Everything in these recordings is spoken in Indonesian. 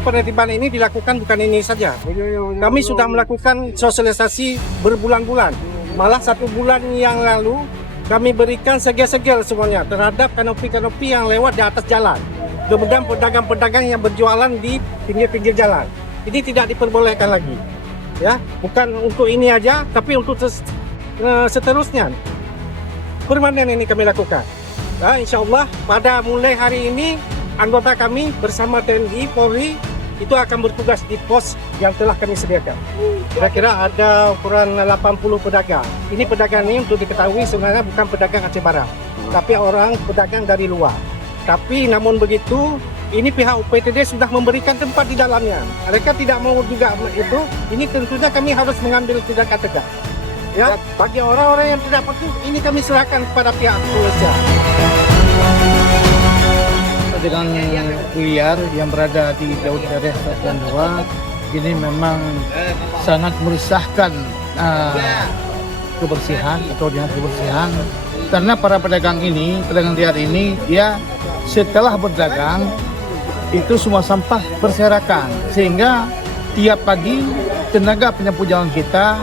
Karena penertiban ini dilakukan bukan ini saja. Kami sudah melakukan sosialisasi berbulan-bulan. Malah 1 bulan yang lalu kami berikan segel-segel semuanya terhadap kanopi-kanopi yang lewat di atas jalan. Kemudian pedagang-pedagang yang berjualan di pinggir-pinggir jalan. Ini tidak diperbolehkan lagi. Ya, bukan untuk ini aja, tapi untuk seterusnya. Permanen ini kami lakukan. Ya, insya Allah pada mulai hari ini anggota kami bersama TNI, Polri itu akan bertugas di pos yang telah kami sediakan. Kira-kira ada ukuran 80 pedagang. Ini pedagang ini untuk diketahui sebenarnya bukan pedagang Aceh Barat, tapi orang pedagang dari luar. Tapi namun begitu, ini pihak UPTD sudah memberikan tempat di dalamnya. Mereka tidak mau juga itu. Ini tentunya kami harus mengambil tindakan tegas. Ya, bagi orang-orang yang tidak patuh, ini kami serahkan kepada pihak kepolisian. Dengan liar yang berada di Laut Daerah Selatan 2 ini memang sangat meresahkan kebersihan atau dinas kebersihan, karena para pedagang liar ini dia setelah berdagang itu semua sampah berserakan, sehingga tiap pagi tenaga penyapu jalan kita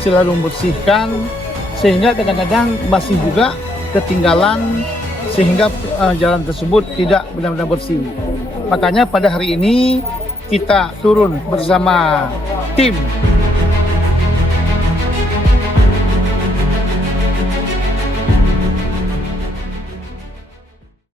selalu membersihkan, sehingga kadang-kadang masih juga ketinggalan, sehingga jalan tersebut tidak benar-benar bersih. Makanya pada hari ini kita turun bersama tim